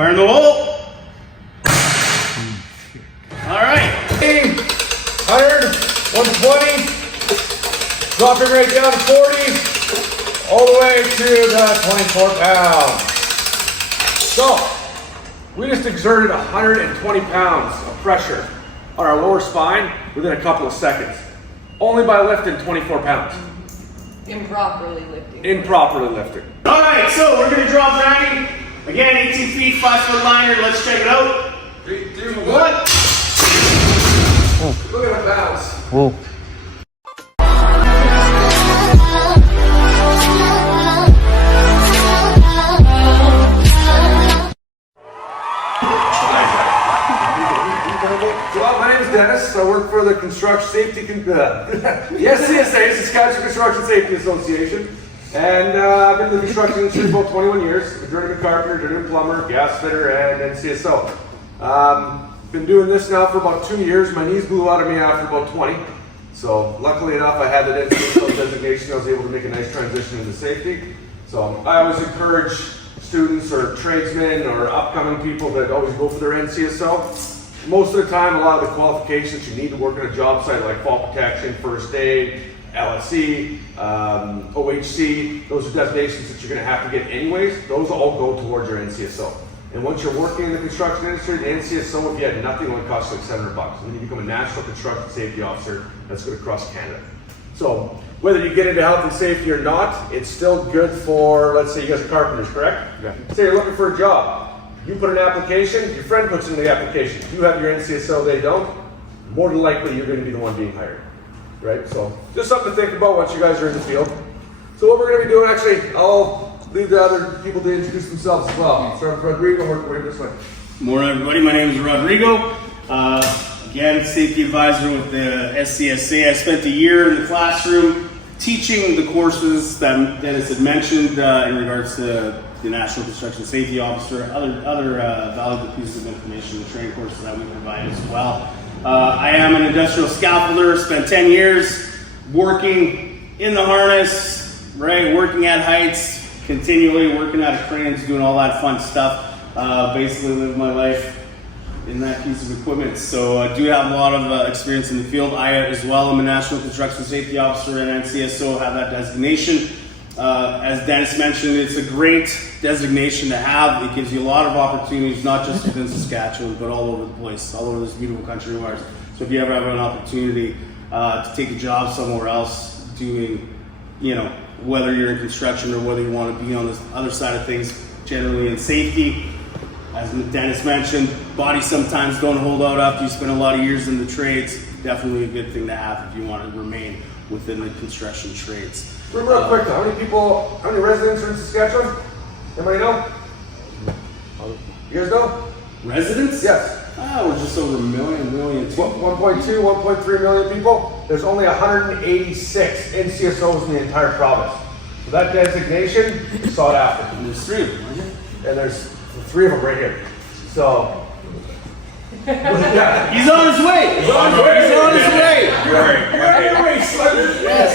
Fire in the hole. All right. 100, 120, dropping right down to 40, all the way to the 24 pounds. So, we just exerted 120 pounds of pressure on our lower spine within a couple of seconds, only by lifting 24 pounds. Improperly lifting. Improperly lifting. All right, so we're going to draw grinding. Again, 18 feet, 5-foot liner. Let's check it out. 3, 2, 1. Look at that bounce. Whoa. My name is Dennis. I work for the Construction Safety, the SCSA, Saskatchewan Construction Safety Association. And I've been in the construction industry for about 21 years. A journeyman carpenter, journeyman plumber, gas fitter, and NCSO. Been doing this now for about 2 years. My knees blew out of me after about 20. So luckily enough, I had that NCSO designation. I was able to make a nice transition into safety. So I always encourage students or tradesmen or upcoming people that always go for their NCSO. Most of the time, a lot of the qualifications you need to work on a job site, like fall protection, first aid, LSC, OHC, those are designations that you're going to have to get anyways. Those all go towards your NCSO. And once you're working in the construction industry, the NCSO, if you had nothing, only costs like $700. And then you become a national construction safety officer that's good across Canada. So whether you get into health and safety or not, it's still good for, let's say you guys are carpenters, correct? Yeah. Say you're looking for a job. You put an application, your friend puts in the application. You have your NCSO, they don't. More than likely, you're going to be the one being hired. Right? So just something to think about once you guys are in the field. So what we're going to be doing, actually, I'll leave the other people to introduce themselves as well. Start with Rodrigo, work way this way. Morning, everybody. My name is Rodrigo. Again, safety advisor with the SCSA. I spent a year in the classroom teaching the courses that Dennis had mentioned in regards to the National Construction Safety Officer, other valuable pieces of information, the training courses that we provide as well. I am an industrial scaffolder, spent 10 years working in the harness, right, working at heights, continually working out of cranes, doing all that fun stuff. Basically live my life in that piece of equipment. So I do have a lot of experience in the field. I as well am a National Construction Safety Officer and NCSO, have that designation. As Dennis mentioned, it's a great designation to have. It gives you a lot of opportunities, not just within Saskatchewan, but all over the place, all over this beautiful country of ours. So if you ever have an opportunity to take a job somewhere else, doing, whether you're in construction or whether you want to be on the other side of things, generally in safety, as Dennis mentioned, bodies sometimes don't hold out after you spend a lot of years in the trades. Definitely a good thing to have if you want to remain within the construction trades. Real quick though, how many residents are in Saskatchewan? Anybody know? You guys know? Residents? Yes. We're just over a million, 1.2, 1.3 million people. There's only 186 NCSOs in the entire province. So that designation is sought after. And there's 3 of them, aren't there? And there's 3 of them right here. So. Yeah. He's on his way! He's on his way! You're on your way, son! Yes!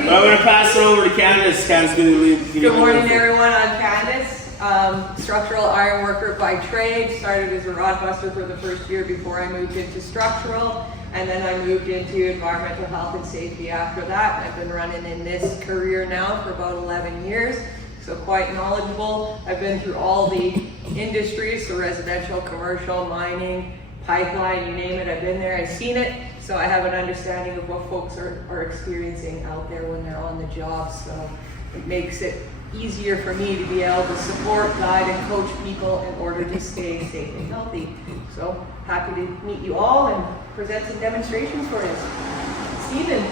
I'm going to pass it over to Candace. Candace is going to leave. Good morning, everyone. I'm Candace. Structural iron worker by trade. Started as a rod buster for the first year before I moved into structural, and then I moved into environmental health and safety after that. I've been running in this career now for about 11 years, so quite knowledgeable. I've been through all the industries, so residential, commercial, mining, pipeline, you name it, I've been there, I've seen it, so I have an understanding of what folks are experiencing out there when they're on the job, so it makes it easier for me to be able to support, guide, and coach people in order to stay safe and healthy. So happy to meet you all and present some demonstrations for you. Stephen.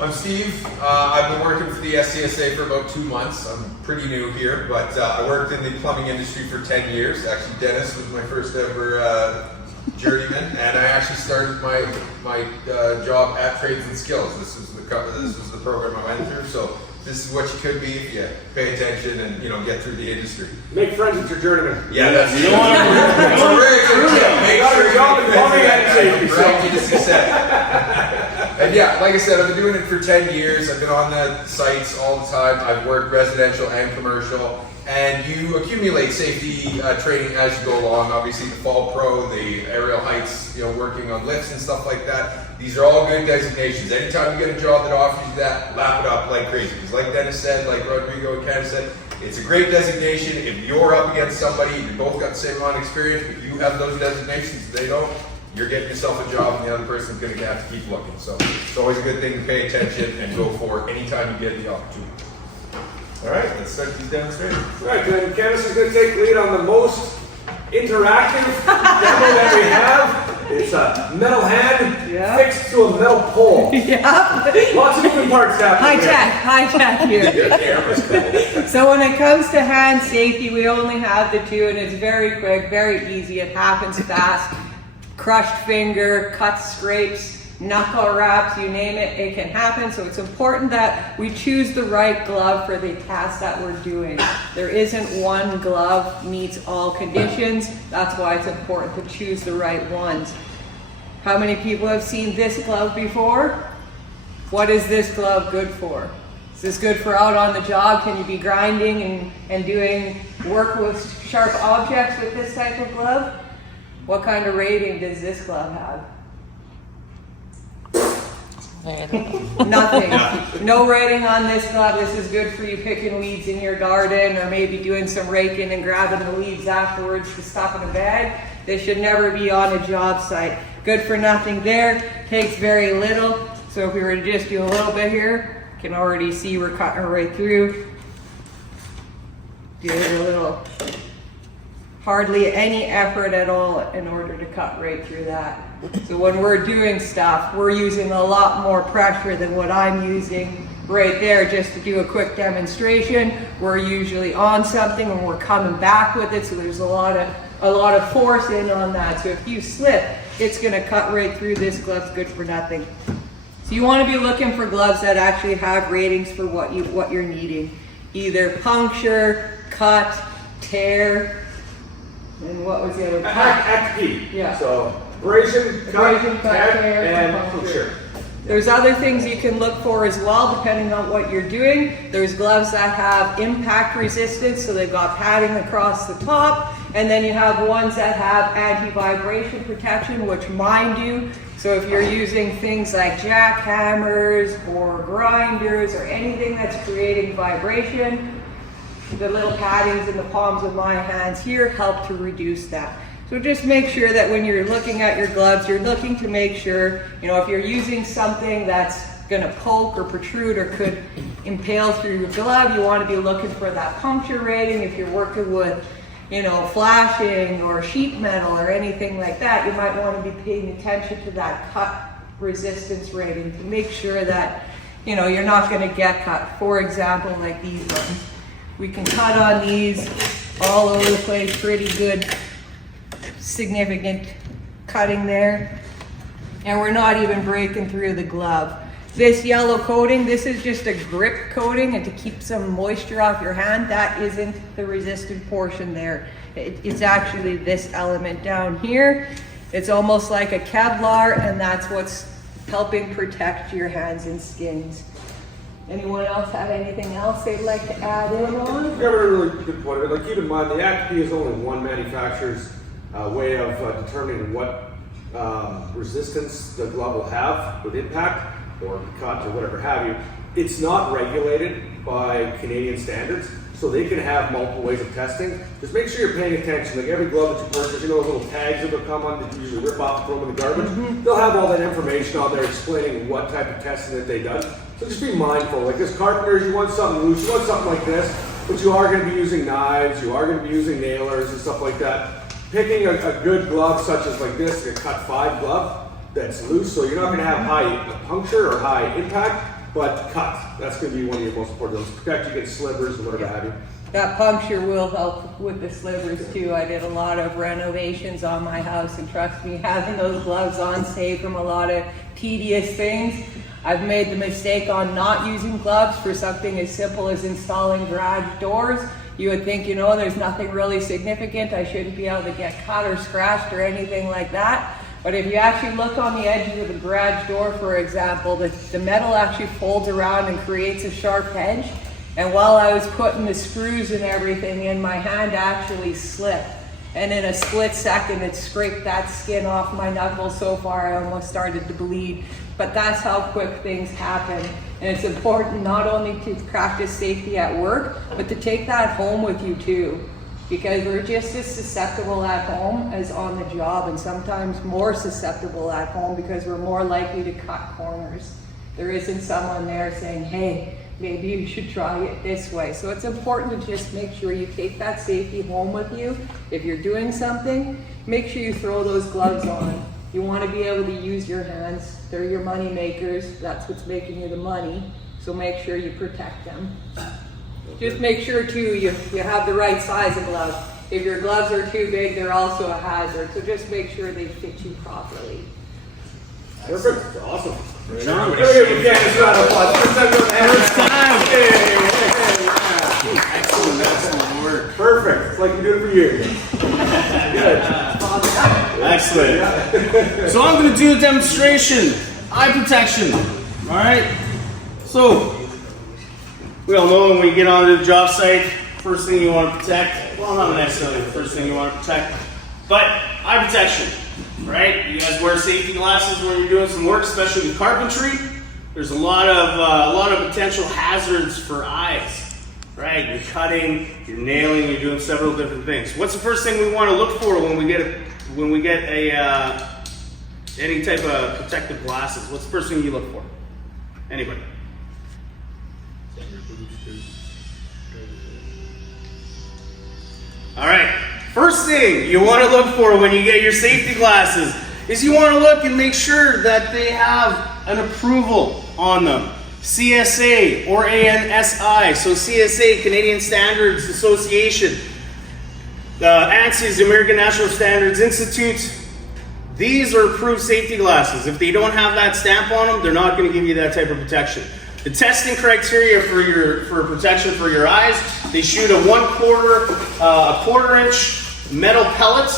I'm Steve. I've been working for the SCSA for about 2 months. I'm pretty new here, but I worked in the plumbing industry for 10 years. Actually, Dennis was my first ever journeyman, and I actually started my job at Trades and Skills. This was the program I went through. So this is what you could be if you pay attention and get through the industry. Make friends with your journeyman. Yeah, that's You don't want to very good tip. Make sure Got your job in plumbing and safety. Right to success. And yeah, like I said, I've been doing it for 10 years. I've been on the sites all the time. I've worked residential and commercial. And you accumulate safety training as you go along. Obviously, the Fall Pro, the aerial heights, working on lifts and stuff like that. These are all good designations. Anytime you get a job that offers you that, lap it up like crazy. Because like Dennis said, like Rodrigo and Ken said, it's a great designation. If you're up against somebody, you both got the same amount of experience, but you have those designations, they don't, you're getting yourself a job and the other person's going to have to keep looking. So it's always a good thing to pay attention and go for it anytime you get the opportunity. All right, let's start these demonstrations. All right, then Candace is going to take lead on the most interactive demo that we have. It's a metal hand fixed to a metal pole. Yeah. Lots of moving parts happening. High tech here. So when it comes to hand safety, we only have the two, and it's very quick, very easy. It happens fast. Crushed finger, cuts, scrapes, knuckle wraps, you name it, it can happen. So it's important that we choose the right glove for the task that we're doing. There isn't one glove meets all conditions. That's why it's important to choose the right ones. How many people have seen this glove before? What is this glove good for? Is this good for out on the job? Can you be grinding and doing work with sharp objects with this type of glove? What kind of rating does this glove have? Nothing. No rating on this glove. This is good for you picking weeds in your garden, or maybe doing some raking and grabbing the weeds afterwards to stuff in a bag. This should never be on a job site. Good for nothing there. Takes very little. So if we were to just do a little bit here, you can already see we're cutting right through. Do it a little. Hardly any effort at all in order to cut right through that. So when we're doing stuff, we're using a lot more pressure than what I'm using right there. Just to do a quick demonstration, we're usually on something and we're coming back with it, so there's a lot of force in on that. So if you slip, it's going to cut right through. This glove's good for nothing. So you want to be looking for gloves that actually have ratings for what you're needing. Either puncture, cut, tear, and what was the other? ACP. Yeah. So abrasion, cut, tear, and puncture. There's other things you can look for as well, depending on what you're doing. There's gloves that have impact resistance, so they've got padding across the top. And then you have ones that have anti-vibration protection, which mine do. So if you're using things like jackhammers or grinders or anything that's creating vibration, the little paddings in the palms of my hands here help to reduce that. So just make sure that when you're looking at your gloves, you're looking to make sure, if you're using something that's going to poke or protrude or could impale through your glove, you want to be looking for that puncture rating. If you're working with, flashing or sheet metal or anything like that, you might want to be paying attention to that cut resistance rating to make sure that, you're not going to get cut. For example, like these ones. We can cut on these all over the place, pretty good, significant cutting there. And we're not even breaking through the glove. This yellow coating, this is just a grip coating and to keep some moisture off your hand. That isn't the resistant portion there. It's actually this element down here. It's almost like a Kevlar, and that's what's helping protect your hands and skins. Anyone else have anything else they'd like to add in on? You have a really good point. Like, keep in mind, the ACP is only one manufacturer's way of determining what resistance the glove will have with impact or cut or whatever have you. It's not regulated by Canadian standards, so they can have multiple ways of testing. Just make sure you're paying attention. Like every glove that you purchase, those little tags that will come on that you usually rip off and throw them in the garbage. They'll have all that information on there explaining what type of testing that they've done. So just be mindful. Like as carpenters, you want something loose, you want something like this, but you are going to be using knives, you are going to be using nailers and stuff like that. Picking a good glove such as like this, a cut 5 glove that's loose, so you're not going to have high puncture or high impact, but cut. That's going to be one of your most important ones. Protect you against slivers and whatever have you. That puncture will help with the slivers too. I did a lot of renovations on my house, and trust me, having those gloves on saved from a lot of tedious things. I've made the mistake on not using gloves for something as simple as installing garage doors. You would think, there's nothing really significant. I shouldn't be able to get cut or scratched or anything like that. But if you actually look on the edges of the garage door, for example, the metal actually folds around and creates a sharp edge. And while I was putting the screws and everything in, my hand actually slipped. And in a split second, it scraped that skin off my knuckle so far I almost started to bleed. But that's how quick things happen. And it's important not only to practice safety at work, but to take that home with you too. Because we're just as susceptible at home as on the job, and sometimes more susceptible at home because we're more likely to cut corners. There isn't someone there saying, hey, maybe you should try it this way. So it's important to just make sure you take that safety home with you. If you're doing something, make sure you throw those gloves on. You want to be able to use your hands. They're your money makers. That's what's making you the money. So make sure you protect them. Just make sure too you have the right size of gloves. If your gloves are too big, they're also a hazard. So just make sure they fit you properly. Perfect. Awesome. Right on. First time. Excellent work. Perfect. It's like you do it for years. Good. Excellent. So I'm going to do a demonstration. Eye protection. All right. So we all know when we get onto the job site, first thing you want to protect, well, not necessarily the first thing you want to protect, but eye protection, right? You guys wear safety glasses when you're doing some work, especially with carpentry. There's a lot of potential hazards for eyes, right? You're cutting, you're nailing, you're doing several different things. What's the first thing we want to look for when we get any type of protective glasses? What's the first thing you look for? Anybody? All right, first thing you want to look for when you get your safety glasses is you want to look and make sure that they have an approval on them. CSA or ANSI, so CSA, Canadian Standards Association, ANSI, the American National Standards Institute. These are approved safety glasses. If they don't have that stamp on them, they're not going to give you that type of protection. The testing criteria for protection for your eyes, they shoot a quarter-inch metal pellet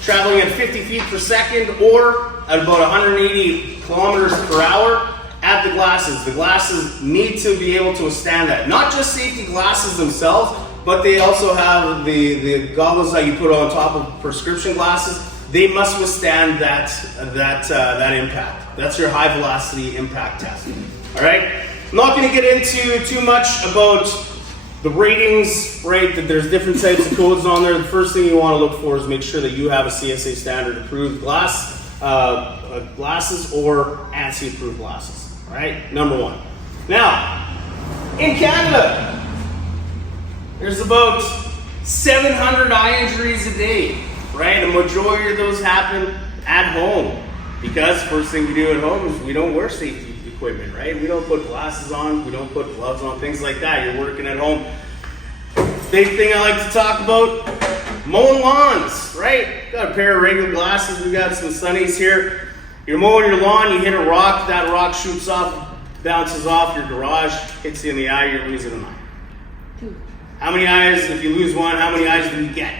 traveling at 50 feet per second or at about 180 kilometers per hour at the glasses. The glasses need to be able to withstand that. Not just safety glasses themselves, but they also have the goggles that you put on top of prescription glasses. They must withstand that impact. That's your high velocity impact test. All right. I'm not going to get into too much about the ratings, right? That there's different types of codes on there. The first thing you want to look for is make sure that you have a CSA standard approved glasses or ANSI approved glasses. All right, number one. Now, in Canada, there's about 700 eye injuries a day, right? A majority of those happen at home because first thing we do at home is we don't wear safety equipment, right? We don't put glasses on, we don't put gloves on, things like that. You're working at home. Big thing I like to talk about, mowing lawns, right? Got a pair of regular glasses, we got some sunnies here. You're mowing your lawn, you hit a rock, that rock shoots off, bounces off your garage, hits you in the eye, you're losing an eye. 2. How many eyes, if you lose one, how many eyes do you get?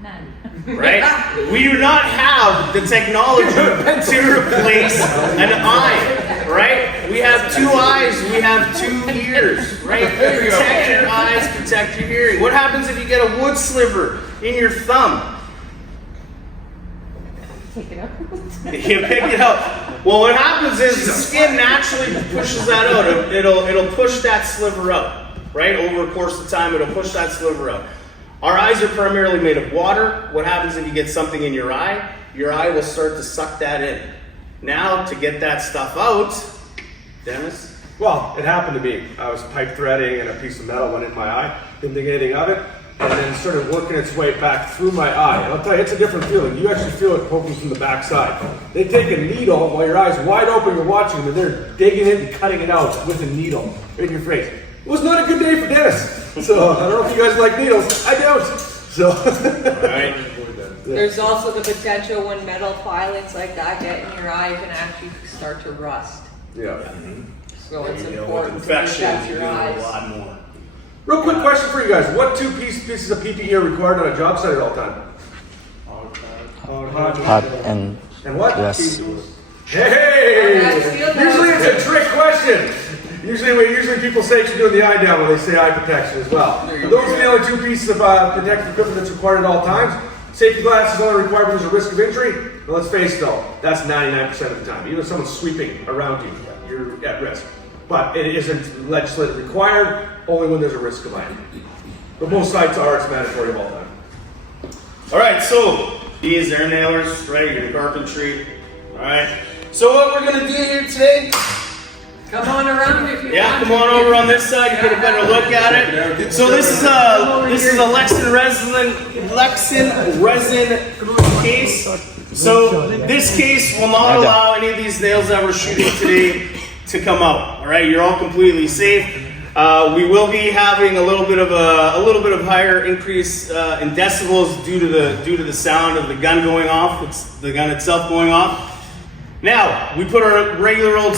None. Right? We do not have the technology to replace an eye, right? We have 2 eyes, we have 2 ears, right? Protect your eyes, protect your hearing. What happens if you get a wood sliver in your thumb? Pick it up. You pick it up. Well, what happens is the skin naturally pushes that out. It'll push that sliver out, right? Over a course of time, it'll push that sliver out. Our eyes are primarily made of water. What happens if you get something in your eye? Your eye will start to suck that in. Now, to get that stuff out, Dennis? Well, it happened to me. I was pipe threading and a piece of metal went in my eye. Didn't think anything of it. And then started working its way back through my eye. And I'll tell you, it's a different feeling. You actually feel it poking from the backside. They take a needle while your eyes wide open, you're watching them, and they're digging it and cutting it out with a needle in your face. It was not a good day for Dennis. So I don't know if you guys like needles. I don't. So. All right. There's also the potential when metal filings like that get in your eye, it can actually start to rust. Yeah. So it's With important to infections, protect you're your doing eyes. a lot more. Real quick question for you guys. What 2 pieces of PPE are required on a job site at all time? Hot and And what? Yes. Hey! That's field Usually notes. it's a trick question. Usually people say you're doing the eye down when they say eye protection as well. Those are the only two pieces of protective equipment that's required at all times. Safety glasses only required when there's a risk of injury. But let's face it though, that's 99% of the time. Even if someone's sweeping around you, you're at risk. But it isn't legislatively required, only when there's a risk of injury. But most sites are, it's mandatory of all time. All right, so these air nailers, right? Your carpentry. All right. So what we're gonna do here today? Come on around if you Yeah, want. come on over on this side. You get a better look at it. So this is a Lexan resin case. So this case will not allow any of these nails that we're shooting today to come out. All right, you're all completely safe. We will be having a little bit of higher increase in decibels due to the sound of the gun going off. It's the gun itself going off. Now we put our regular old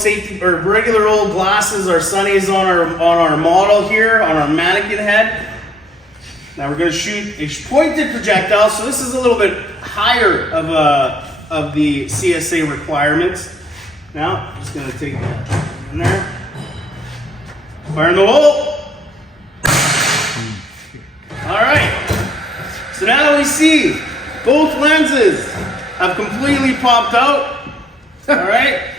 glasses, our sunnies on our model here on our mannequin head. Now we're going to shoot a pointed projectile. So this is a little bit higher of the CSA requirements. Now I'm just going to take that in there. Fire in the hole. All right. So now we see both lenses have completely popped out. All right.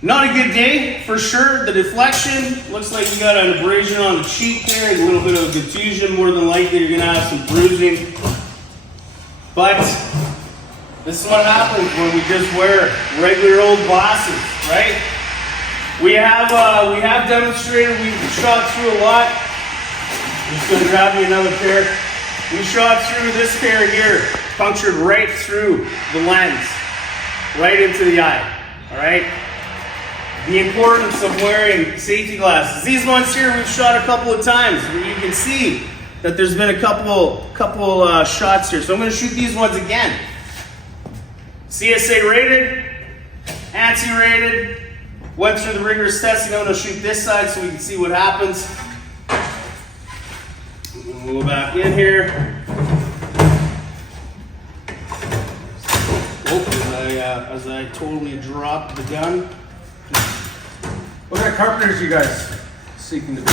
Not a good day for sure. The deflection looks like you got an abrasion on the cheek there, a little bit of a contusion. More than likely, you're gonna have some bruising. But this is what happens when we just wear regular old glasses, right? We have demonstrated. We've shot through a lot. I'm just gonna grab you another pair. We shot through this pair here, punctured right through the lens, right into the eye. All right. The importance of wearing safety glasses. These ones here we've shot a couple of times. Where you can see that there's been a couple shots here. So I'm going to shoot these ones again. CSA rated, ANSI rated. Went through the rigorous testing. I'm going to shoot this side so we can see what happens. We'll go back in here. As I totally dropped the gun. What kind of carpenters are you guys seeking to be?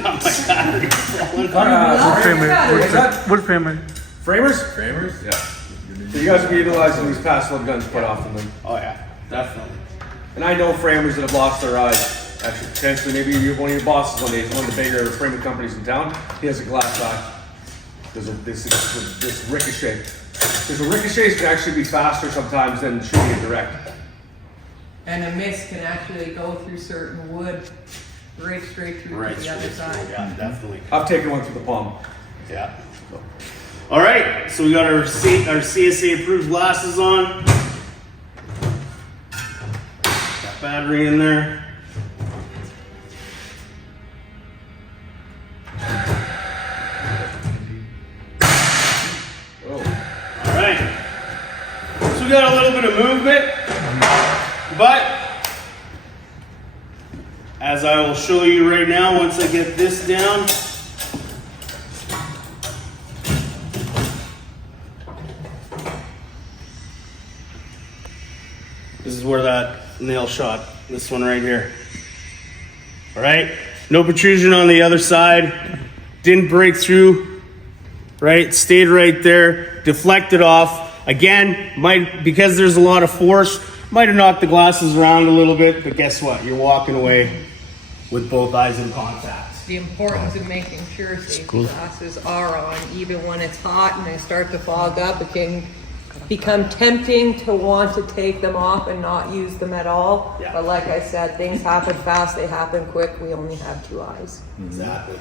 Not my battery. Wood framer. Framers? Framers? Yeah. So you guys will be utilizing these passive guns quite often then. Oh yeah, definitely. And I know framers that have lost their eyes. Actually, potentially, maybe one of your bosses one day, one of the bigger framing companies in town, he has a glass eye. There's this ricochet. There's a ricochet can actually be faster sometimes than shooting it direct. And a mist can actually go through certain wood right straight through to the other side. Yeah, definitely. I've taken one through the palm. Yeah. All right, so we got our CSA approved glasses on. Got battery in there. All right. So we got a little bit of movement, but as I will show you right now, once I get this down, this is where that nail shot, this one right here. All right, no protrusion on the other side, didn't break through, right, stayed right there, deflected off. Again, because there's a lot of force, might have knocked the glasses around a little bit, but guess what? You're walking away with both eyes in contact. The importance of making sure safety glasses are on, even when it's hot and they start to fog up, it can become tempting to want to take them off and not use them at all. Yeah. But like I said, things happen fast, they happen quick, we only have two eyes. Exactly.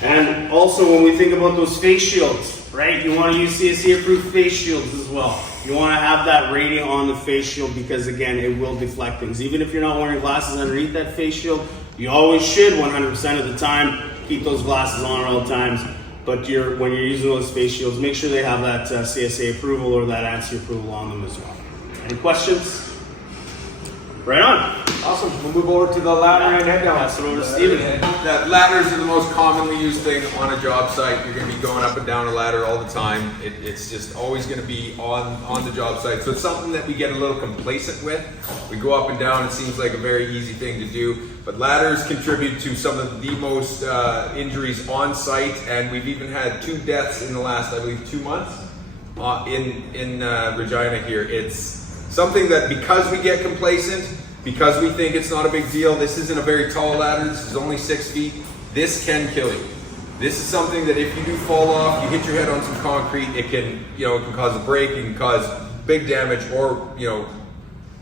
And also when we think about those face shields, right? You want to use CSA approved face shields as well. You want to have that rating on the face shield because again, it will deflect things. Even if you're not wearing glasses underneath that face shield, you always should 100% of the time keep those glasses on at all times. But when you're using those face shields, make sure they have that CSA approval or that ANSI approval on them as well. Any questions? Right on. Awesome. We'll move over to the ladder and head down. Pass it over to Steven. That ladders are the most commonly used thing on a job site. You're going to be going up and down a ladder all the time. It's just always going to be on the job site. So it's something that we get a little complacent with. We go up and down. It seems like a very easy thing to do. But ladders contribute to some of the most injuries on site. And we've even had 2 deaths in the last, I believe, 2 months in Regina here. It's something that because we get complacent, because we think it's not a big deal, this isn't a very tall ladder, this is only 6 feet, this can kill you. This is something that if you do fall off, you hit your head on some concrete, it can cause a break, it can cause big damage, or,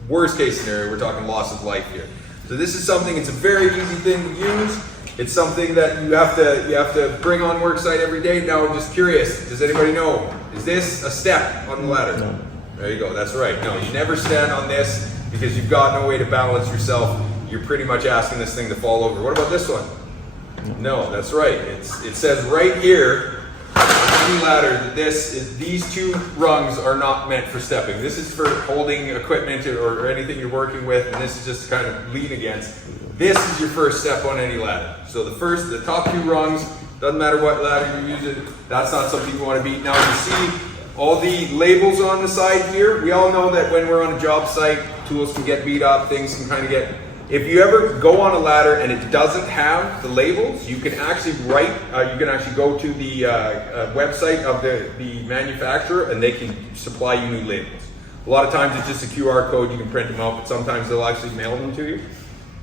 worst case scenario, we're talking loss of life here. So this is something, it's a very easy thing to use. It's something that you have to bring on work site every day. Now I'm just curious, does anybody know, is this a step on the ladder? No. There you go, that's right. No, you never stand on this because you've got no way to balance yourself. You're pretty much asking this thing to fall over. What about this one? No, that's right. It says right here on the ladder that these 2 rungs are not meant for stepping. This is for holding equipment or anything you're working with, and this is just to kind of lean against. This is your first step on any ladder. So the top 2 rungs, doesn't matter what ladder you're using, that's not something you want to beat. Now you see all the labels on the side here. We all know that when we're on a job site, tools can get beat up, things can kind of get... If you ever go on a ladder and it doesn't have the labels, you can actually go to the website of the manufacturer and they can supply you new labels. A lot of times it's just a QR code, you can print them out, but sometimes they'll actually mail them to you.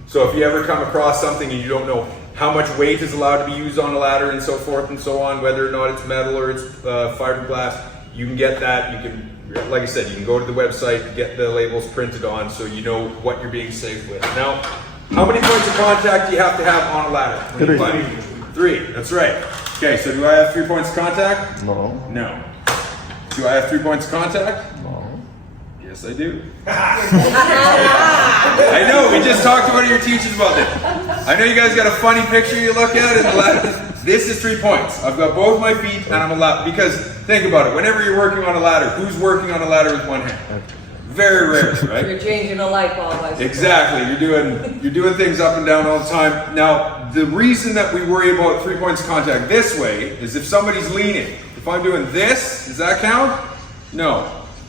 So if you ever come across something and you don't know how much weight is allowed to be used on a ladder and so forth and so on, whether or not it's metal or it's fiberglass, you can get that. You can, like I said, you can go to the website, get the labels printed on so you know what you're being safe with. Now, how many points of contact do you have to have on a ladder? 3. 3, that's right. Okay, so do I have 3 points of contact? No. No. Do I have 3 points of contact? No. Yes, I do. I know, we just talked to one of your teachers about this. I know you guys got a funny picture you look at in the ladder. This is 3 points. I've got both my feet and I'm allowed, because think about it, whenever you're working on a ladder, who's working on a ladder with one hand? Very rare, right? You're changing a light bulb. I suppose. Exactly. You're doing things up and down all the time. Now, the reason that we worry about 3 points of contact this way is if somebody's leaning. If I'm doing this, does that count? No.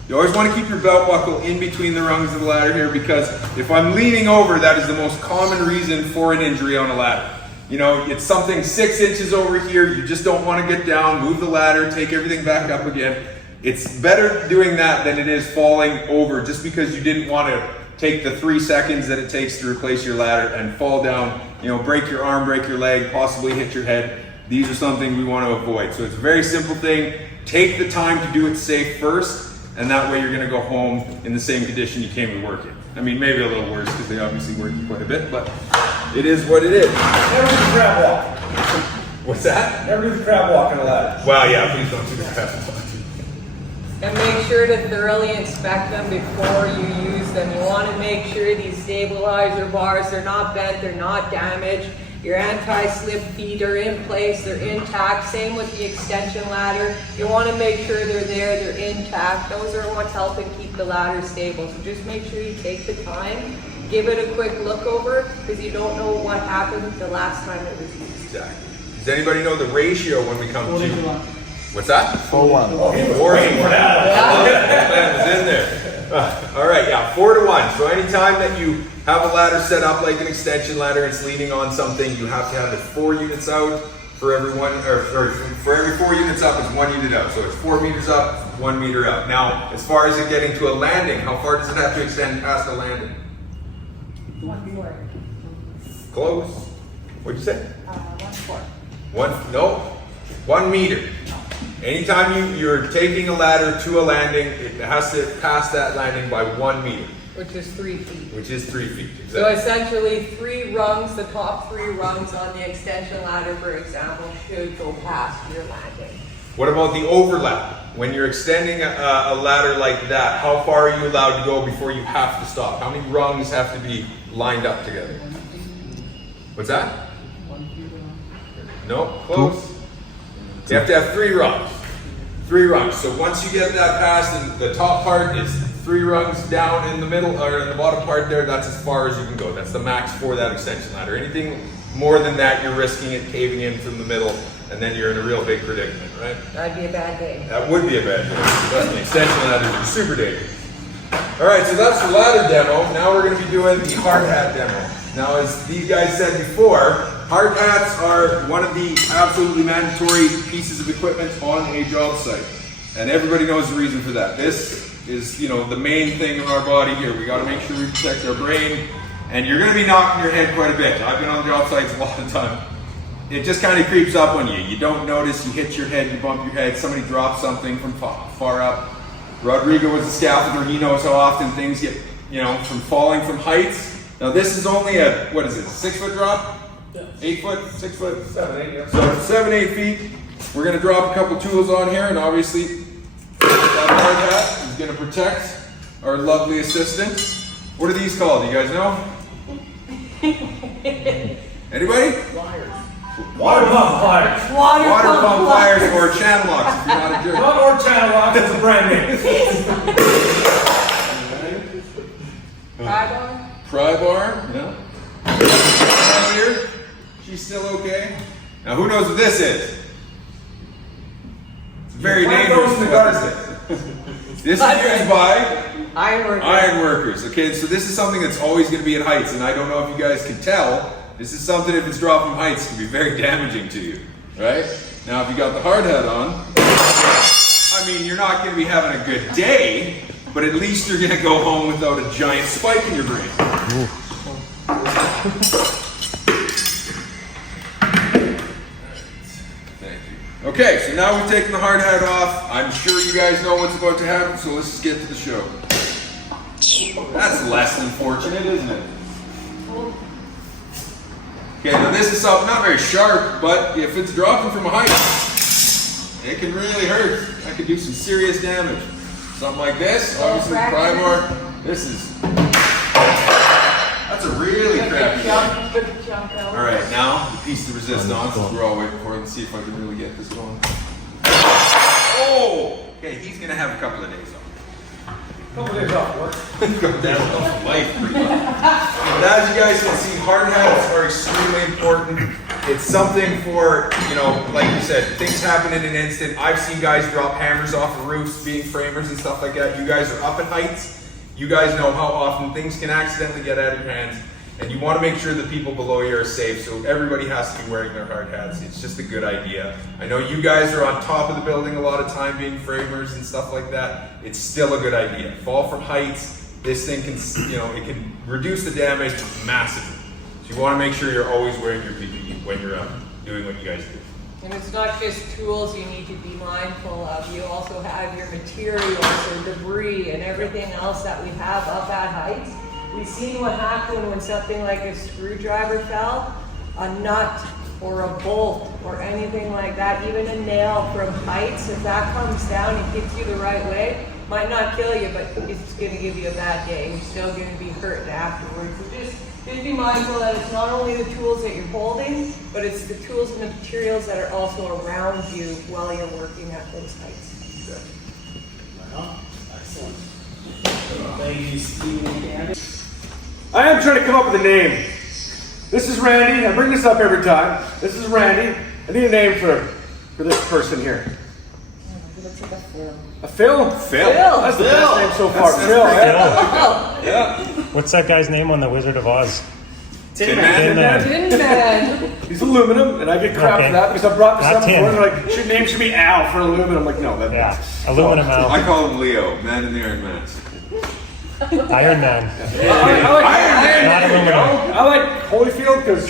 You always want to keep your belt buckle in between the rungs of the ladder here, because if I'm leaning over, that is the most common reason for an injury on a ladder. It's something 6 inches over here, you just don't want to get down, move the ladder, take everything back up again. It's better doing that than it is falling over just because you didn't want to take the 3 seconds that it takes to replace your ladder and fall down, break your arm, break your leg, possibly hit your head. These are something we want to avoid. So it's a very simple thing. Take the time to do it safe first, and that way you're going to go home in the same condition you came to work in. I mean, maybe a little worse because they obviously work quite a bit, but it is what it is. Never do the crab walk. What's that? Never do the crab walk on a ladder. Well, yeah, please don't do the crab walk. And make sure to thoroughly inspect them before you use them. You want to make sure these stabilizer bars, they're not bent, they're not damaged. Your anti-slip feet are in place, they're intact. Same with the extension ladder. You want to make sure they're there, they're intact. Those are what's helping keep the ladder stable. So just make sure you take the time, give it a quick look over, because you don't know what happened the last time it was used. Exactly. Does anybody know the ratio when we come to... What's that? 4-1. 4 to 1. That was in there. All right, yeah, 4 to 1. So anytime that you have a ladder set up like an extension ladder, it's leaning on something, you have to have it 4 units out for every one, or for every 4 units up is 1 unit out. So it's 4 meters up, 1 meter out. Now, as far as it getting to a landing, how far does it have to extend past the landing? 1 4. Close. What'd you say? 1 4. 1 meter. Anytime you're taking a ladder to a landing, it has to pass that landing by 1 meter. Which is 3 feet. Which is 3 feet, exactly. So essentially 3 rungs, the top 3 rungs on the extension ladder, for example, should go past your landing. What about the overlap? When you're extending a ladder like that, how far are you allowed to go before you have to stop? How many rungs have to be lined up together? What's that? No, close. You have to have 3 rungs. 3 rungs. So once you get that past, the top part is 3 rungs down in the middle, or in the bottom part there, that's as far as you can go. That's the max for that extension ladder. Anything more than that, you're risking it caving in from the middle, and then you're in a real big predicament, right? That'd be a bad day. That would be a bad day. That's an extension ladder are super dangerous. All right, so that's the ladder demo. Now we're going to be doing the hard hat demo. Now, as these guys said before, hard hats are one of the absolutely mandatory pieces of equipment on a job site. And everybody knows the reason for that. This is, you know, the main thing of our body here. We got to make sure we protect our brain. And you're going to be knocking your head quite a bit. I've been on job sites a lot of time. It just kind of creeps up on you. You don't notice, you hit your head, you bump your head, somebody drops something from far up. Rodrigo was a scaffolder. He knows how often things get, you know, from falling from heights. Now this is only a, what is it, 6 foot drop? 8 foot, 6 foot? 7, 8, yeah. So 7, 8 feet. We're going to drop a couple tools on here, and obviously that hard hat is going to protect our lovely assistant. What are these called? Do you guys know? Anybody? Water pump pliers. Water pump pliers or channel locks if you're not a jerk. Not or channel lock, it's a brand name. Pry bar? Pry bar, yeah. Here, she's still okay. Now who knows what this is? It's very dangerous. What is it? This is used by iron workers. Okay, so this is something that's always going to be at heights, and I don't know if you guys can tell. This is something, if it's dropped from heights, can be very damaging to you, right? Now, if you got the hard hat on, I mean, you're not going to be having a good day, but at least you're going to go home without a giant spike in your brain. Thank you. Okay, so now we've taken the hard hat off. I'm sure you guys know what's about to happen, so let's just get to the show. That's less than fortunate, isn't it? Okay, now this is something not very sharp, but if it's dropping from a height, it can really hurt. That could do some serious damage. Something like this, obviously the pry bar. This is, that's a really crappy one. All right, now the piece of resistance we're all waiting for. Let's see if I can really get this going. Oh, okay, he's gonna have a couple of days off. Couple days off work. That's off life pretty much. But as you guys can see, hard hats are extremely important. It's something for, you know, like you said, things happen in an instant. I've seen guys drop hammers off of roofs, being framers and stuff like that. You guys are up at heights. You guys know how often things can accidentally get out of your hands. And you want to make sure the people below you are safe, so everybody has to be wearing their hard hats. It's just a good idea. I know you guys are on top of the building a lot of time being framers and stuff like that. It's still a good idea. Fall from heights, this thing can, you know, it can reduce the damage massively. So you want to make sure you're always wearing your PPE when you're doing what you guys do. And it's not just tools you need to be mindful of. You also have your materials and debris and everything else that we have up at heights. We've seen what happened when something like a screwdriver fell, a nut or a bolt or anything like that, even a nail from heights. If that comes down and hits you the right way, might not kill you, but it's going to give you a bad day. You're still going to be hurt afterwards. So just be mindful that it's not only the tools that you're holding, but it's the tools and the materials that are also around you while you're working at those heights. Excellent. Thank you, Steve and Candy. I am trying to come up with a name. This is Randy. I bring this up every time. This is Randy. I need a name for this person here. A Phil? Phil. That's the best name so far. Phil. Yeah. What's that guy's name on the Wizard of Oz? Tin Man. Tin Man. He's aluminum, and I get crap Okay. for that because I brought this Not up before. tin. They're like, your name should be Al for aluminum. I'm like, no, that's Yeah, aluminum I Al, call him Leo, man in the Iron Mask. Iron Man. I like Not aluminum. I like Holyfield because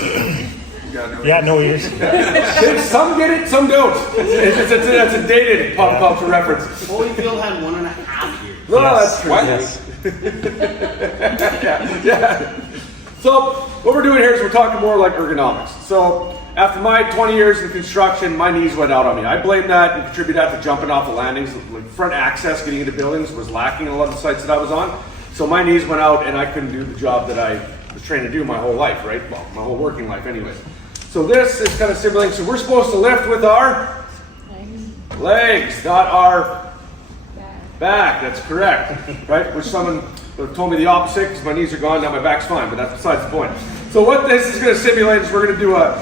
Yeah, no ears. some get it, some don't. It's a dated pop culture reference. Holyfield had 1.5 years. No, Yes. that's true. Yes. Yeah. So what we're doing here is we're talking more like ergonomics. So after my 20 years in construction, my knees went out on me. I blame that and contribute that to jumping off the landings. Like front access getting into buildings was lacking in a lot of the sites that I was on. So my knees went out and I couldn't do the job that I was trained to do my whole life, right? Well, my whole working life anyways. So this is kind of simulating. So we're supposed to lift with our legs, not our Back, that's correct. Right? Which someone would have told me the opposite because my knees are gone, now my back's fine, but that's besides the point. So what this is going to simulate is we're going to do a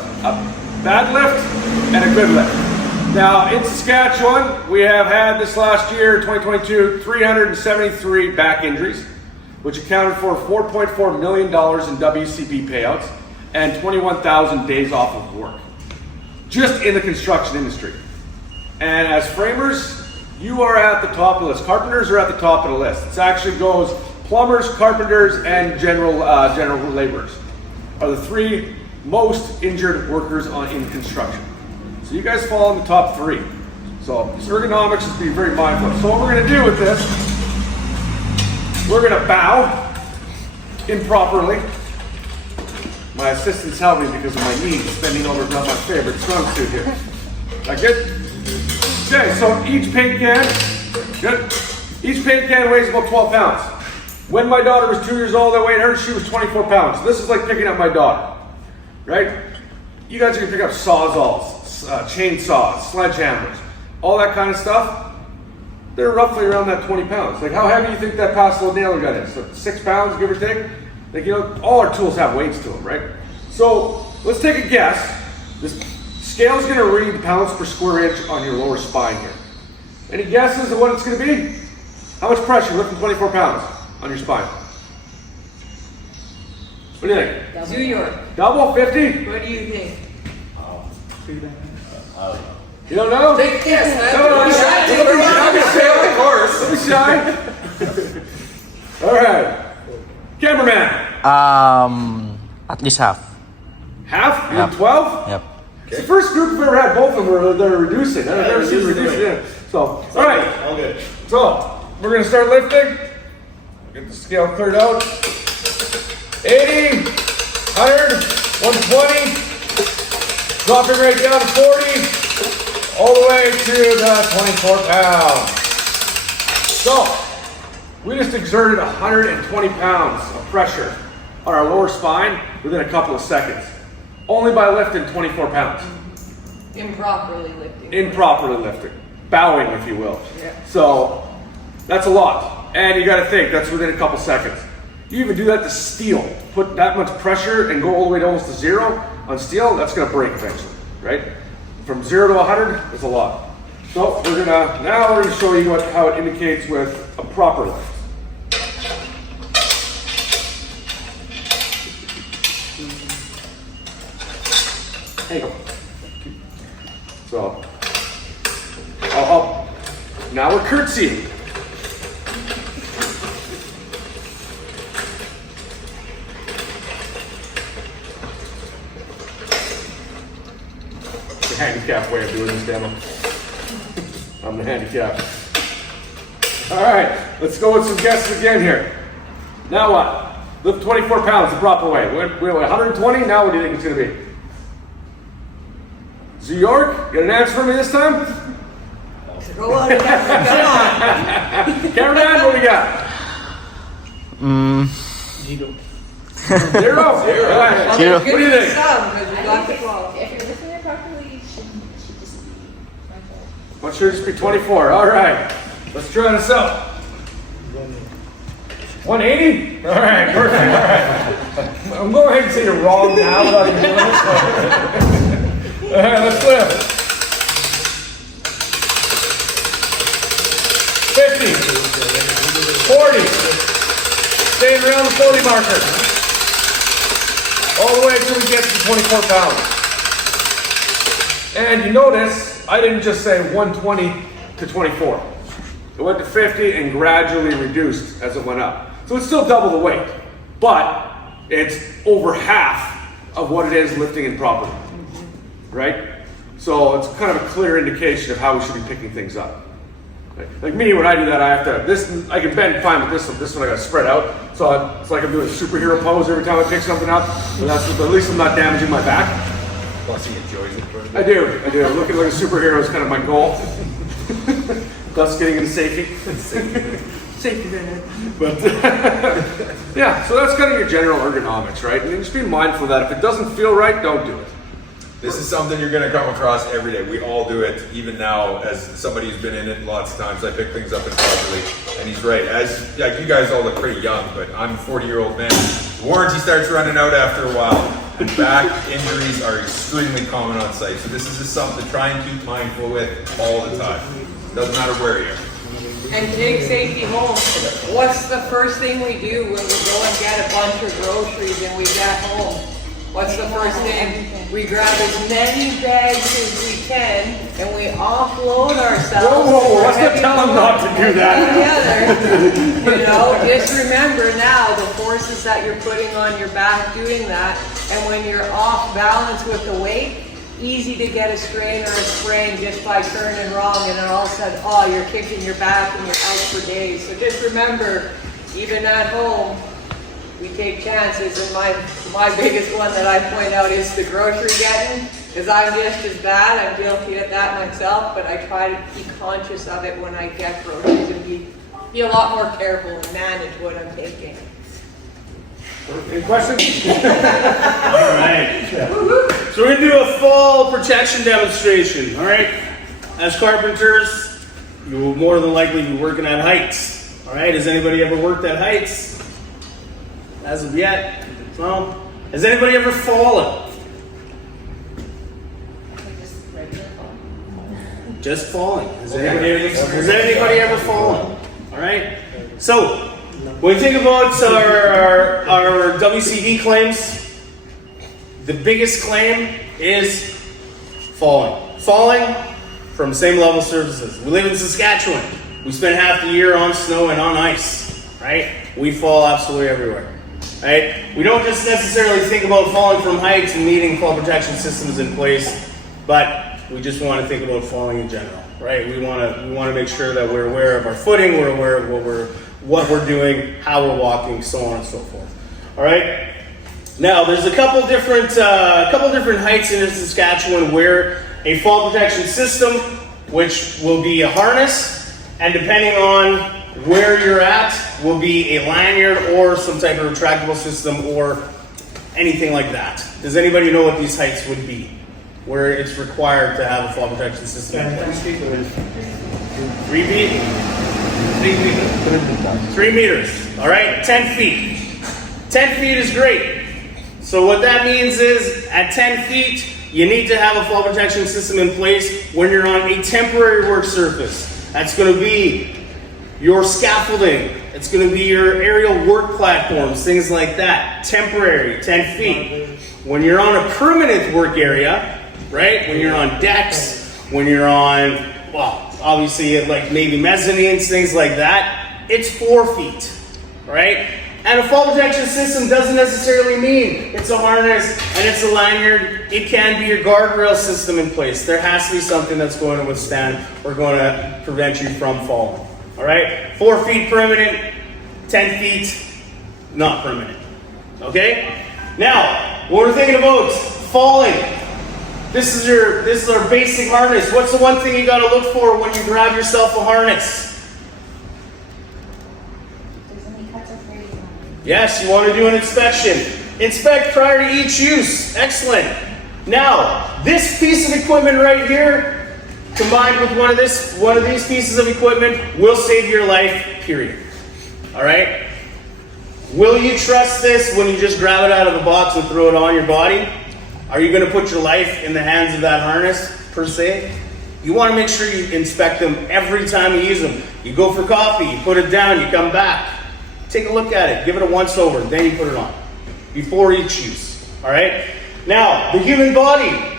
bad lift and a good lift. Now in Saskatchewan, we have had this last year, 2022, 373 back injuries, which accounted for $4.4 million in WCP payouts and 21,000 days off of work, just in the construction industry. And as framers, you are at the top of the list. Carpenters are at the top of the list. It actually goes plumbers, carpenters, and general laborers are the three most injured workers in construction. So you guys fall in the top three. So ergonomics is being very mindful of. So what we're going to do with this, we're going to bow improperly. My assistant's helping me because of my knees bending over is not my favorite strong suit here. That good? Okay, so each paint can, good. Each paint can weighs about 12 pounds. When my daughter was 2 years old, I weighed her, she was 24 pounds. So this is like picking up my daughter, right? You guys are gonna pick up sawzalls, chainsaws, sledgehammers, all that kind of stuff. They're roughly around that 20 pounds. Like how heavy do you think that Paso nailer gun is? So 6 pounds, give or take? Like, you know, all our tools have weights to them, right? So let's take a guess. This scale's gonna read pounds per square inch on your lower spine here. Any guesses of what it's gonna be? How much pressure lifting 24 pounds on your spine? What do you think? New York. Double? 50? What do you think? You don't know? Take a guess, man. No, Don't be shy. Don't be shy. All right. Cameraman. At least half. Half? You Yep. did 12? Yep. It's the first group we've ever had both of them where they're reducing. I've never seen reducing. Yeah. So, all right. All good. So, we're going to start lifting. Get the scale cleared out. 80, 100, 120. Dropping right down to 40. All the way to the 24 pounds. So, we just exerted 120 pounds of pressure on our lower spine within a couple of seconds. Only by lifting 24 pounds. Improperly lifting. Improperly lifting. Bowing, if you will. Yeah. So, that's a lot. And you gotta think, that's within a couple seconds. You even do that to steel. Put that much pressure and go all the way to almost to zero on steel, that's gonna break eventually, right? From 0 to 100 is a lot. So we're gonna show you how it indicates with a proper lift. There you go. So, now we're curtsying. The handicap way of doing this demo. I'm the handicap. All right, let's go with some guesses again here. Now what? Lift 24 pounds the proper way. We're at 120, now what do you think it's gonna be? Zoo York, you got an answer for me this time? Go on, camera, go on. Cameraman, what do we got? Zero? All right. Well, Zero. there's What do you good think? some, 'cause we got the 12. If you're lifting it properly, you should just be right there. Why should it just be 24? All right, let's try this out. 180? All right, perfect. All right. I'm going ahead and say you're wrong now. Without even doing this. All right, let's lift. 50, 40, staying around the 40 marker. All the way until we get to 24 pounds. And you notice, I didn't just say 120 to 24. It went to 50 and gradually reduced as it went up. So it's still double the weight, but it's over half of what it is lifting improperly, right? So it's kind of a clear indication of how we should be picking things up. Like me, when I do that, I can bend fine with this one. This one I got to spread out. So it's like I'm doing a superhero pose every time I pick something up. But at least I'm not damaging my back. Plus he enjoys it. I do. Looking like a superhero is kind of my goal. Thus getting into safety. Safety net. But yeah, so that's kind of your general ergonomics, right? And just be mindful that if it doesn't feel right, don't do it. This is something you're going to come across every day. We all do it, even now, as somebody who's been in it lots of times. I pick things up improperly, and he's right. As like you guys all look pretty young, but I'm a 40-year-old man. The warranty starts running out after a while, and back injuries are extremely common on site. So this is just something to try and keep mindful with all the time. Doesn't matter where you are. And take safety home. What's the first thing we do when we go and get a bunch of groceries and we get home? What's the first thing? We grab as many bags as we can and we offload ourselves. Whoa, let's not tell them not to do that. Together. You know, just remember now the forces that you're putting on your back doing that, and when you're off balance with the weight, easy to get a strain or a sprain just by turning wrong, and then all of a sudden, oh, you're kicking your back and you're out for days. So just remember, even at home, we take chances, and my biggest one that I point out is the grocery getting, because I'm just as bad. I'm guilty of that myself, but I try to be conscious of it when I get groceries and be a lot more careful and manage what I'm taking. Any questions? All right. So we're gonna do a fall protection demonstration. All right. As carpenters, you will more than likely be working at heights. All right. Has anybody ever worked at heights? As of yet? No. Has anybody ever fallen? Just falling. Has anybody ever fallen? All right. So when we think about our WCD claims, the biggest claim is falling. Falling from same level surfaces. We live in Saskatchewan. We spend half the year on snow and on ice, right? We fall absolutely everywhere, right? We don't just necessarily think about falling from heights and needing fall protection systems in place, but we just want to think about falling in general, right? We want to make sure that we're aware of our footing, we're aware of what we're doing, how we're walking, so on and so forth. All right. Now, there's a couple different heights in Saskatchewan where a fall protection system, which will be a harness, and depending on where you're at, will be a lanyard or some type of retractable system or anything like that. Does anybody know what these heights would be, where it's required to have a fall protection system in place? 3 feet? 3 meters. All right, 10 feet. 10 feet is great. So what that means is at 10 feet, you need to have a fall protection system in place when you're on a temporary work surface. That's going to be your scaffolding. It's going to be your aerial work platforms, things like that. Temporary, 10 feet. When you're on a permanent work area, right? When you're on decks, when you're on, well, obviously like maybe mezzanines, things like that, it's 4 feet, right? And a fall protection system doesn't necessarily mean it's a harness and it's a lanyard. It can be your guardrail system in place. There has to be something that's going to withstand or going to prevent you from falling. All right? 4 feet permanent, 10 feet not permanent. Okay? Now, when we're thinking about falling, this is our basic harness. What's the one thing you got to look for when you grab yourself a harness? Yes, you want to do an inspection. Inspect prior to each use. Excellent. Now, this piece of equipment right here, combined with one of these pieces of equipment, will save your life, period. All right? Will you trust this when you just grab it out of a box and throw it on your body? Are you going to put your life in the hands of that harness, per se? You want to make sure you inspect them every time you use them. You go for coffee, you put it down, you come back. Take a look at it, give it a once over, then you put it on. Before each use, all right? Now, the human body.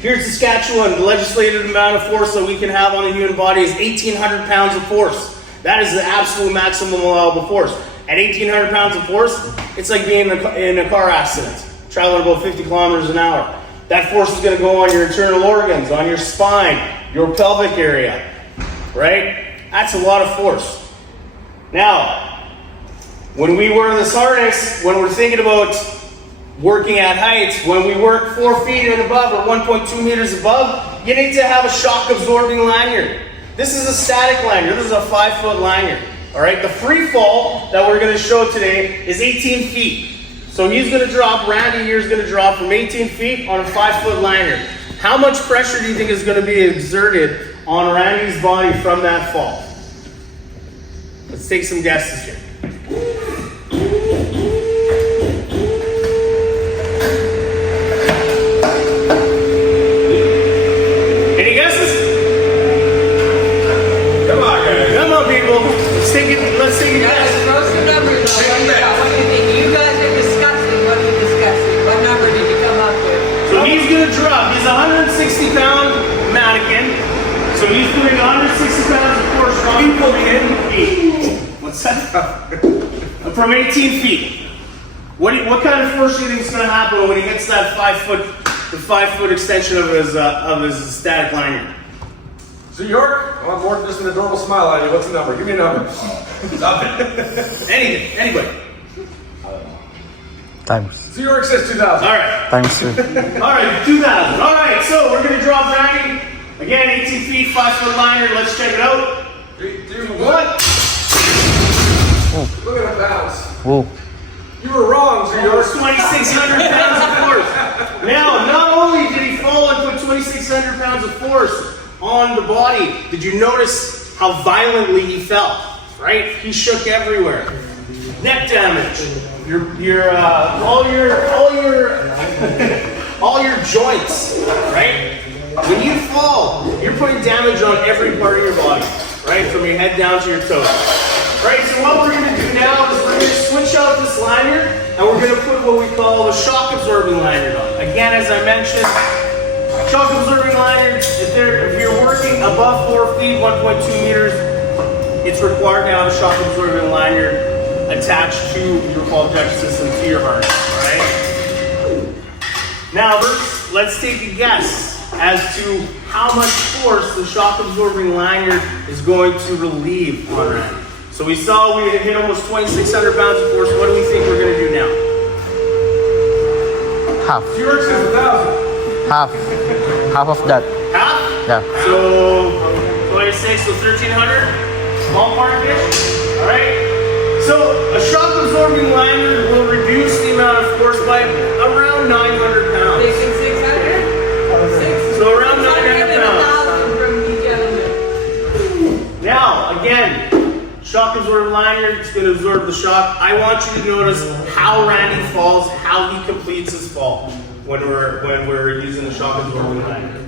Here in Saskatchewan, the legislated amount of force that we can have on the human body is 1,800 pounds of force. That is the absolute maximum allowable force. At 1,800 pounds of force, it's like being in a car accident, traveling about 50 kilometers an hour. That force is going to go on your internal organs, on your spine, your pelvic area, right? That's a lot of force. Now, when we wear this harness, when we're thinking about working at heights, when we work 4 feet and above or 1.2 meters above, you need to have a shock absorbing lanyard. This is a static lanyard. This is a 5-foot lanyard. All right, the free fall that we're going to show today is 18 feet. So he's going to drop, Randy here is going to drop from 18 feet on a 5-foot liner. How much pressure do you think is going to be exerted on Randy's body from that fall? Let's take some guesses here. Any guesses? Come on, guys. Come on, people. Let's take a Guys, guess. throw some numbers out. What do you think? You guys are discussing. What are you discussing? What number did you come up with? So he's going to drop. He's a 160-pound mannequin. So he's doing 160 pounds of force from people in feet. What's that? From 18 feet. What kind of force do you think is going to happen when he hits that 5-foot extension of his static liner? So York, I want more than just an adorable smile on you. What's the number? Give me a number. Stop it. Anything, anybody. Times. So York says 2,000. All right. Times 2. All right, 2,000. All right, so we're going to drop Randy. Again, 18 feet, 5-foot liner. Let's check it out. 3, 2, 1. What? Look at that bounce. Whoa. You were wrong, so York. 2,600 pounds of force. Now, not only did he fall and put 2,600 pounds of force on the body, did you notice how violently he felt? Right? He shook everywhere. Neck damage. All your joints. Right? When you fall, you're putting damage on every part of your body. Right? From your head down to your toes. Right, so what we're going to do now is we're going to switch out this lanyard and we're going to put what we call the shock absorbing lanyard on. Again, as I mentioned, shock absorbing lanyard, if you're working above 4 feet, 1.2 meters, it's required to have a shock absorbing lanyard attached to your fall protection system to your harness. Alright? Now, let's take a guess as to how much force the shock absorbing lanyard is going to relieve on Randy. So we saw we had hit almost 2,600 pounds of force. What do we think we're going to do now? Half. York says 1,000. Half. Half of that. Half? Yeah. So 26, so 1,300? Ballpark-ish? Alright? So a shock absorbing lanyard will reduce the amount of force by around 900 pounds. 600? So around 900 pounds. 1,000 from you gentlemen. Now, again, shock absorbing lanyard is going to absorb the shock. I want you to notice how Randy falls, how he completes his fall when we're using the shock absorbing lanyard.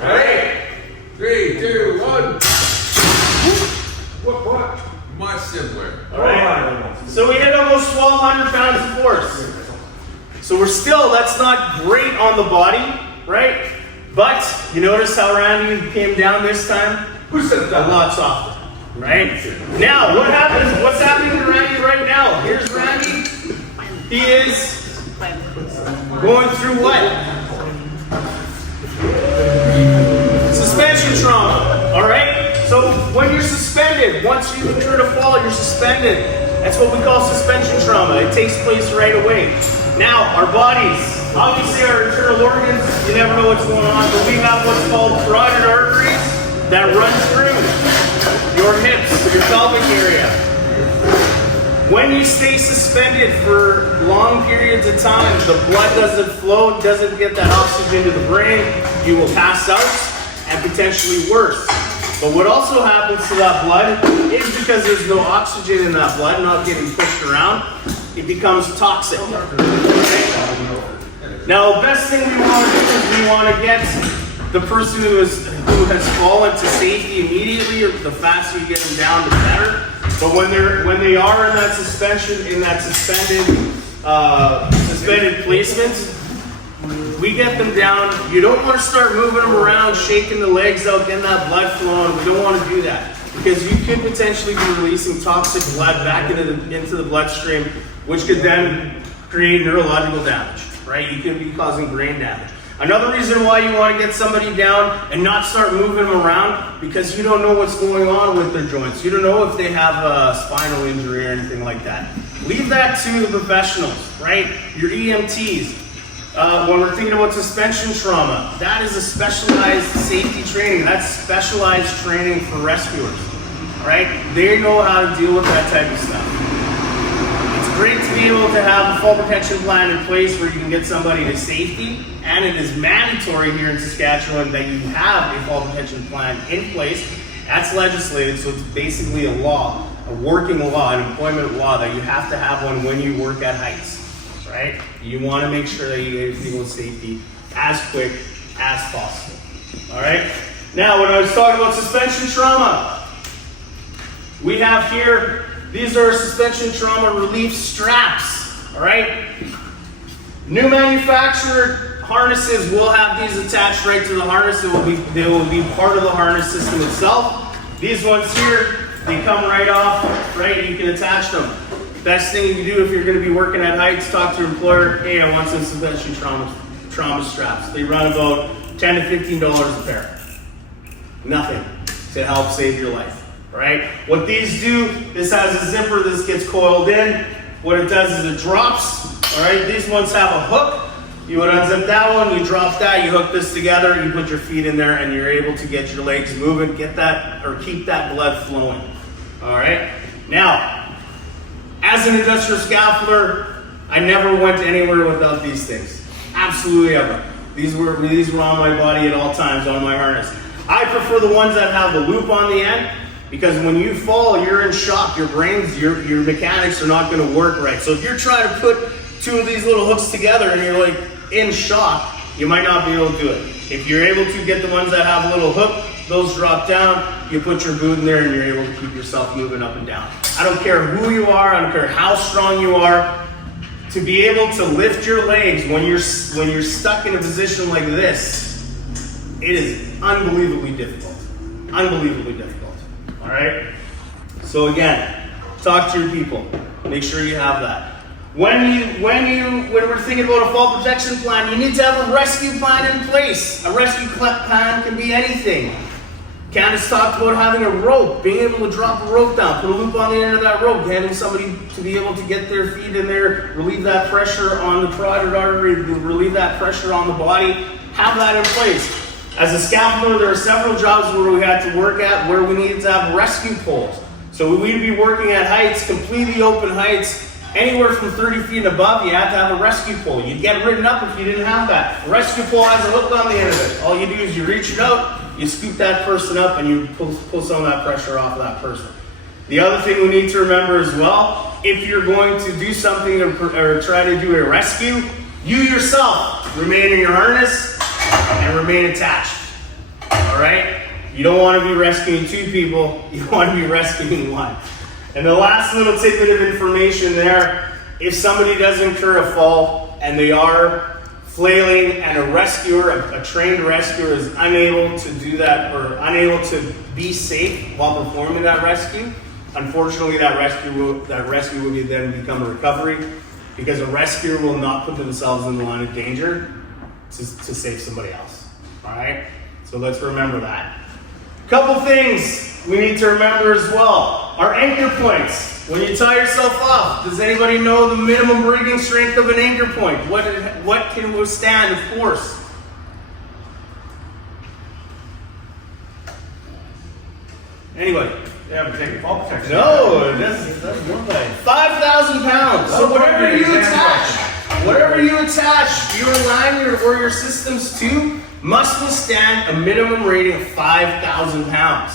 Alright. 3, 2, 1. What? Much simpler. Alright. So we hit almost 1,200 pounds of force. So that's not great on the body, right? But you notice how Randy came down this time? Who said A that? lot softer, right? Now, what's happening to Randy right now? Here's Randy. He is going through what? Suspension trauma, all right? So when you're suspended, once you incur a fall, you're suspended. That's what we call suspension trauma. It takes place right away. Now, our bodies, obviously our internal organs, you never know what's going on, but we have what's called carotid arteries that run through your hips, your pelvic area. When you stay suspended for long periods of time, the blood doesn't flow, doesn't get that oxygen to the brain, you will pass out and potentially worse. But what also happens to that blood is because there's no oxygen in that blood, not getting pushed around, it becomes toxic. Now, the best thing we want to do is we want to get the person who has fallen to safety immediately, or the faster you get them down, the better. But when they are in that suspension, in that suspended placement, we get them down. You don't want to start moving them around, shaking the legs out, getting that blood flowing. We don't want to do that because you could potentially be releasing toxic blood back into the bloodstream, which could then create neurological damage, right? You could be causing brain damage. Another reason why you want to get somebody down and not start moving them around, because you don't know what's going on with their joints. You don't know if they have a spinal injury or anything like that. Leave that to the professionals, right? Your EMTs. When we're thinking about suspension trauma, that is a specialized safety training. That's specialized training for rescuers, right? They know how to deal with that type of stuff. great to be able to have a fall protection plan in place where you can get somebody to safety, and it is mandatory here in Saskatchewan that you have a fall protection plan in place. That's legislated, so it's basically a law, a working law, an employment law that you have to have one when you work at heights, right? You want to make sure that you get people with safety as quick as possible, all right? Now, when I was talking about suspension trauma, we have here, these are suspension trauma relief straps, all right? New manufactured harnesses will have these attached right to the harness. They will be part of the harness system itself. These ones here, they come right off, right? You can attach them. Best thing you can do if you're going to be working at heights, talk to your employer, hey, I want some suspension trauma straps. They run about $10 to $15 a pair. Nothing to help save your life, right? What these do, this has a zipper, this gets coiled in. What it does is it drops, all right? These ones have a hook. You would unzip that one, you drop that, you hook this together, you put your feet in there, and you're able to get your legs moving, get that, or keep that blood flowing, all right? Now, as an industrial scaffolder, I never went anywhere without these things. Absolutely ever. These were on my body at all times, on my harness. I prefer the ones that have the loop on the end, because when you fall, you're in shock. Your brains, your mechanics are not gonna work right. So if you're trying to put two of these little hooks together and you're like in shock, you might not be able to do it. If you're able to get the ones that have a little hook, those drop down, you put your boot in there and you're able to keep yourself moving up and down. I don't care who you are, I don't care how strong you are, to be able to lift your legs when you're stuck in a position like this, it is unbelievably difficult. Unbelievably difficult. All right? So again, talk to your people. Make sure you have that. When we're thinking about a fall protection plan, you need to have a rescue plan in place. A rescue plan can be anything. Candace talked about having a rope, being able to drop a rope down, put a loop on the end of that rope, having somebody to be able to get their feet in there, relieve that pressure on the carotid artery, relieve that pressure on the body. Have that in place. As a scaffolder, there are several jobs where we had to work at where we needed to have rescue poles. So we'd be working at heights, completely open heights, anywhere from 30 feet and above, you have to have a rescue pole. You'd get written up if you didn't have that. A rescue pole has a hook on the end of it. All you do is you reach it out, you scoop that person up, and you pull some of that pressure off of that person. The other thing we need to remember as well, if you're going to do something or try to do a rescue, you yourself remain in your harness and remain attached. All right? You don't want to be rescuing two people, you want to be rescuing one. And the last little tidbit of information there, if somebody does incur a fall and they are flailing and a rescuer, a trained rescuer is unable to do that or unable to be safe while performing that rescue, unfortunately that rescue will then become a recovery because a rescuer will not put themselves in the line of danger to save somebody else. All right? So let's remember that. Couple things we need to remember as well. Our anchor points. When you tie yourself off, does anybody know the minimum breathing strength of an anchor point? What can withstand a force? Anybody? Yeah, but take fall protection. No, that's one thing. 5,000 pounds. So whatever you attach your lanyard or your systems to must withstand a minimum rating of 5,000 pounds.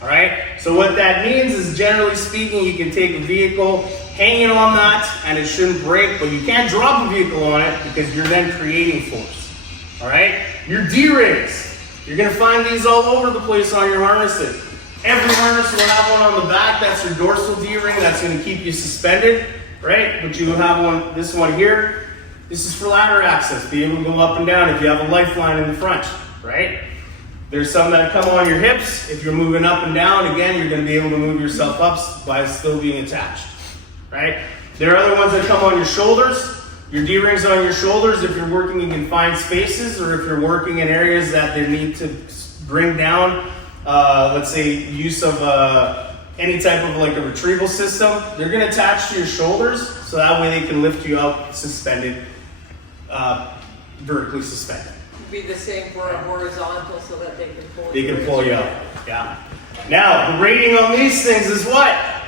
All right? So what that means is, generally speaking, you can take a vehicle, hang it on that, and it shouldn't break, but you can't drop a vehicle on it because you're then creating force. All right? Your D-rings. You're going to find these all over the place on your harnesses. Every harness will have one on the back. That's your dorsal D-ring. That's going to keep you suspended, right? But you have one, this one here. This is for ladder access, be able to go up and down if you have a lifeline in the front, right? There's some that come on your hips. If you're moving up and down, again, you're going to be able to move yourself up by still being attached, right? There are other ones that come on your shoulders. Your D-rings on your shoulders if you're working in confined spaces or if you're working in areas that they need to bring down, let's say, use of any type of like a retrieval system. They're going to attach to your shoulders so that way they can lift you up suspended, vertically suspended. Be the same for a horizontal so that they can pull They can pull you up. Yeah. Now, the rating on these things is what?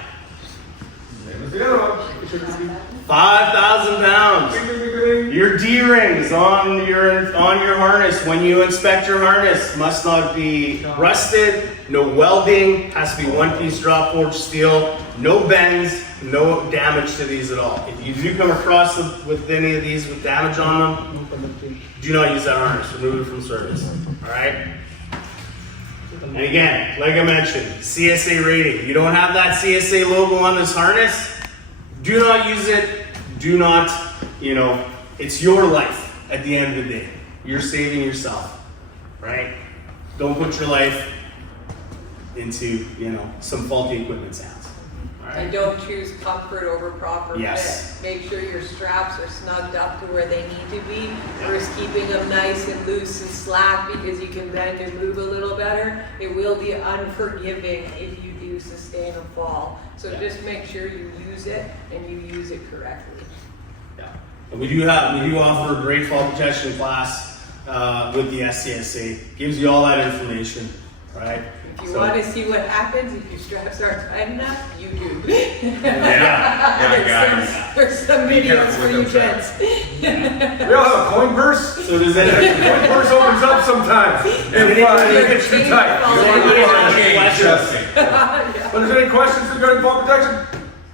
Same as the other one. 5,000 pounds. Your D-rings on your harness when you inspect your harness must not be rusted. No welding, has to be one-piece drop forged steel. No bends, no damage to these at all. If you do come across with any of these with damage on them, do not use that harness. Remove it from service. All right. And again, like I mentioned, CSA rating. You don't have that CSA logo on this harness, do not use it. Do not, it's your life at the end of the day. You're saving yourself, right? Don't put your life into, some faulty equipment's hands. All right? And don't choose comfort over proper Yes. fit. Make sure your straps are snugged up to where they need to be versus keeping them nice and loose and slack because you can bend and move a little better. It will be unforgiving if you do sustain a fall. So just make sure you use it and you use it correctly. Yeah. And we do offer a great fall protection class with the SCSA. Gives you all that information, right? If you want to see what happens if your straps aren't tight enough, you do. There's some videos for you kids. We all have a coin purse. So does Coin anyone purse opens up sometimes. If it gets too tight. have any questions? But is there any questions regarding fall protection?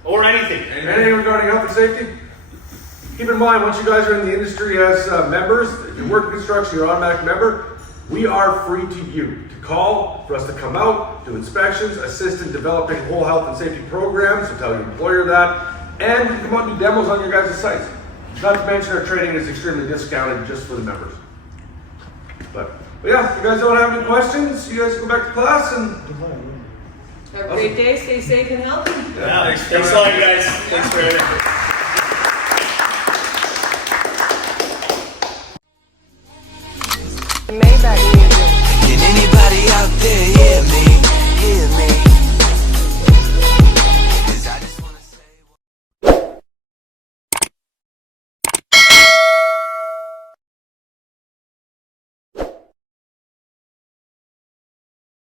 Or anything? Anything regarding health and safety? Keep in mind, once you guys are in the industry as members, if you work in construction, you're an automatic member, we are free to you to call, for us to come out, do inspections, assist in developing whole health and safety programs, so tell your employer that, and we can come out and do demos on your guys' sites. Not to mention our training is extremely discounted just for the members. But yeah, if you guys don't have any questions, you guys go back to class and Have a great day. Stay safe and healthy. Yeah. Thanks a lot, guys. Thanks for everything.